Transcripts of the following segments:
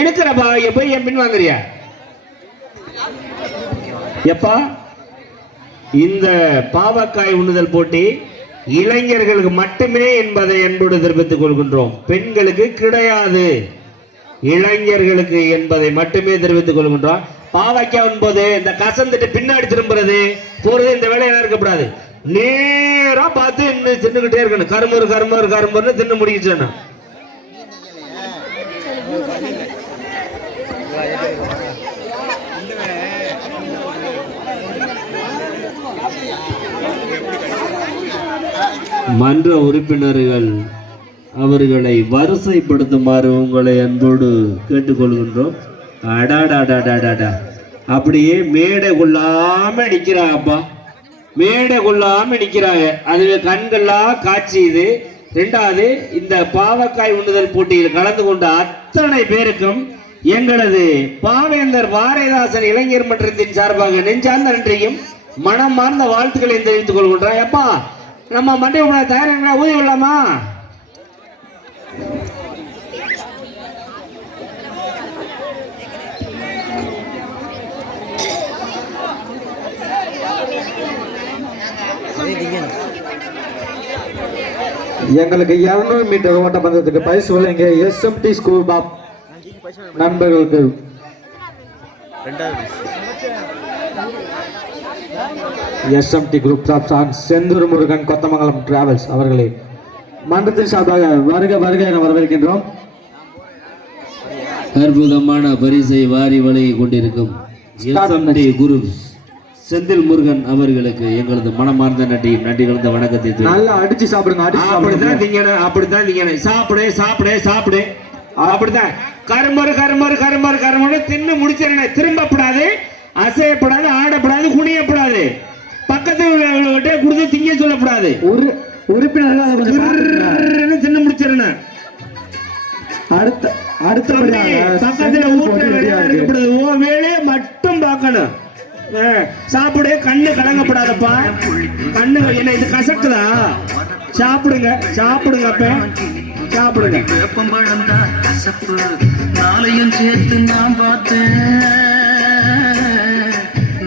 எடுக்கிறப்பா போய் என் பின் வாங்குறியா எப்பா? இந்த பாவக்காய் உண்ணுதல் போட்டி இளைஞர்களுக்கு மட்டுமே என்பதை என்போடு தெரிவித்துக் கொள்கின்றோம். பெண்களுக்கு கிடையாது, இளைஞர்களுக்கு என்பதை மட்டுமே தெரிவித்துக் கொள்கின்றோம். பாவக்காய் உண்பது இந்த கசந்துட்டு பின்னாடி திரும்புறது போறது இந்த வேலையெல்லாம் இருக்கக்கூடாது. நேரா பார்த்து இன்னும் தின்னுகிட்டே இருக்கணும். கரும்பு கரும்பு கரும்புன்னு தின்னு முடிக்கிச்சேன்னா மன்ற உறுப்பினர்கள் அவர்களை வரிசைப்படுத்துமாறு உங்களை அன்போடு கேட்டுக்கொள்கின்றோம். அடாடாடாடாடா அப்படியே மேடை கொள்ளாம நிக்கிறாங்கப்பா, மேடை கொள்ளாம நிக்கிறாங்க. அதுவே கண்கள்லாம் காட்சி. இது ரெண்டாவது, இந்த பாவக்காய் உண்ணுதல் போட்டியில் கலந்து கொண்ட அத்தனை பேருக்கும் எங்களது பாவேந்தர் வாரேதாசன் இளைஞர் மன்றத்தின் சார்பாக நெஞ்சார்ந்த நன்றியும் மனமார்ந்த வாழ்த்துக்களை தெரிவித்துக் கொள்கின்றோம். எப்பா நம்ம மண்டை தயாரிங்களா? ஊதி விடலாமா? எங்களுக்கு 200 மீட்டர் ஓட்ட பந்தயத்துக்கு பரிசு வழங்க எஸ்எம்டி ஸ்கூல் பாப் நண்பர்களுக்கு எஸ்எம்டி குரூப் ஆஃப் சான்ஸ் செந்தூர் முருகன் கொத்தமங்கலம் டிராவல்ஸ் அவர்களை மன்றத்தின் சார்பாக வருக வருக என வரவேற்கின்றோம். அற்புதமான பரிசை வாரி வழங்கி கொண்டிருக்கும் எஸ்எம்டி குரூப் செந்தில் முருகன் அவர்களுக்கு எங்களது மனமார்ந்த நன்றியும் நன்றி கலந்த வணக்கத்தை. நல்லா அடிச்சு சாப்பிடுங்க, அப்படித்தான் திங்கணும், அப்படித்தான் திங்கணும். சாப்பிடு சாப்பிடு சாப்பிடு, அப்படித்தான் கரும்பரு கரும்பரு கரும்பரு கரும்பு தின்னு முடிச்சிருந்தேன். திரும்பப்படாது, அசையப்படாது, ஆடப்படாது, குனியப்படாது, பக்கத்து கொடுத்து திங்க சொல்லப்படாது. உறுப்பினர்கள் தின்னு முடிச்சிருந்தேன். பக்கத்துல இருக்கப்படுது, ஓ வேலையை மட்டும் பார்க்கணும். சாப்பிடு, கண்ணு கலங்கப்படாதப்பா. கண்ணு என்ன இது கசக்குதா? சாப்பிடுங்க சாப்பிடுங்க, அப்ப சாப்பிடுங்க. நாளையும் சேர்த்து நாம் பார்த்தேன்,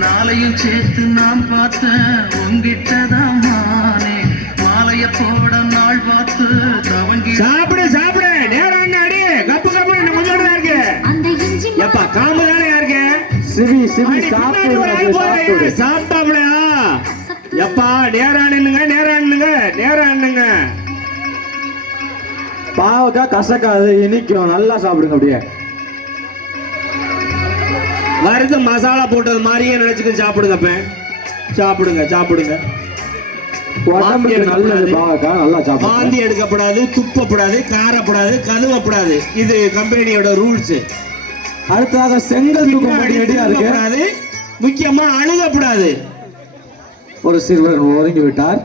நாளையும் சேர்த்து நாம் பார்த்தேன். உங்கிட்டதான் மானே மாலைய போட நாள் பார்த்து தவங்கி. சாப்பிடு சாப்பிடு, நேரம் அடி கப்பு கப்பு கொஞ்சம் இருக்கு. எப்பா காம்பு தானே இருக்கு. சிவி சிவி சாப்பிடு சாப்பிட்டாப்லையா? எப்பா நேரானுங்க நேரானுங்க நேரானுங்க. பாவக்கா கசக்காது, இனிக்கும், நல்லா சாப்பிடுங்க. அப்படியே வறுத்து மசாலா போட்டது மாதிரியே நினைச்சுக்க சாப்பிடுங்க. சாப்பிடுங்க சாப்பிடுங்க. வாந்தி எடுக்கப்படாது, துப்பப்படாது, காரப்படாது, கதுவப்படாது. இது கம்பெனியோட ரூல்ஸ். அடுத்ததாக செங்கல் தூக்கப்படாது, முக்கியமா அழுகப்படாது. ஒரு சிறுவர் ஒதுங்கி விட்டார்.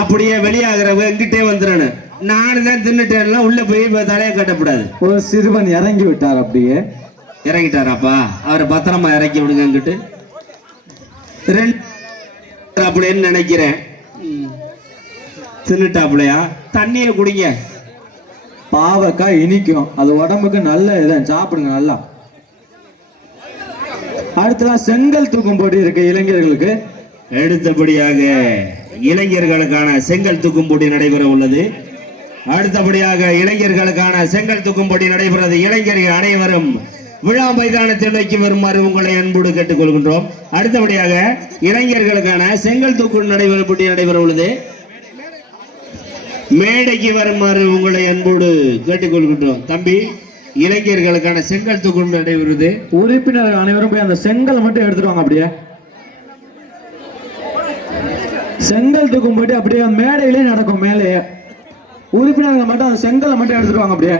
அப்படியே வெளியாகிறவங்க எங்கிட்டே வந்துடானு. நானு தான் தின்னுட்டேன், உள்ள போய் தலையை கட்டப்படாது. ஒரு சிறுவன் இறங்கி விட்டார். அப்படியே இறங்கிட்டாராப்பா, அவரை பத்திரமா இறக்கி விடுங்க. அங்கிட்டு அப்படின்னு நினைக்கிறேன். தின்னுட்டாப்லையா? தண்ணியை குடிங்க. பாவக்காய் இனிக்கும், அது உடம்புக்கு நல்ல இதான், சாப்பிடுங்க நல்லா. அடுத்ததான் செங்கல் தூக்கும் போட்டி இருக்கு இளைஞர்களுக்கு. அடுத்தபடியாக இளைஞர்களுக்கான செங்கல் தூக்கும் போட்டி நடைபெற உள்ளது. அடுத்தபடியாக இளைஞர்களுக்கான செங்கல் தூக்கும் போட்டி நடைபெறது. இளைஞர்கள் அனைவரும் விழா மைதானத்தில் நோக்கி வருமாறு உங்களை அன்போடு கேட்டுக்கொள்கின்றோம். அடுத்தபடியாக இளைஞர்களுக்கான செங்கல் தூக்கும் நடைபெற போட்டி நடைபெற உள்ளது. மேடைக்கு வருமாறு உங்களை அன்போடு கேட்டுக்கொள்கின்றோம். தம்பி, இளைஞர்களுக்கான செங்கல் தூக்கும் நடைபெறுவது. உறுப்பினர்கள் அனைவரும் போய் அந்த செங்கல் மட்டும் எடுத்துருவாங்க. அப்படியே செங்கல் தூக்கும் போட்டு அப்படியே மேடையிலே நடக்கும். மேலே உறுப்பினர்கள் மட்டும் அந்த செங்கலை மட்டும் எடுத்துருவாங்க. அப்படியே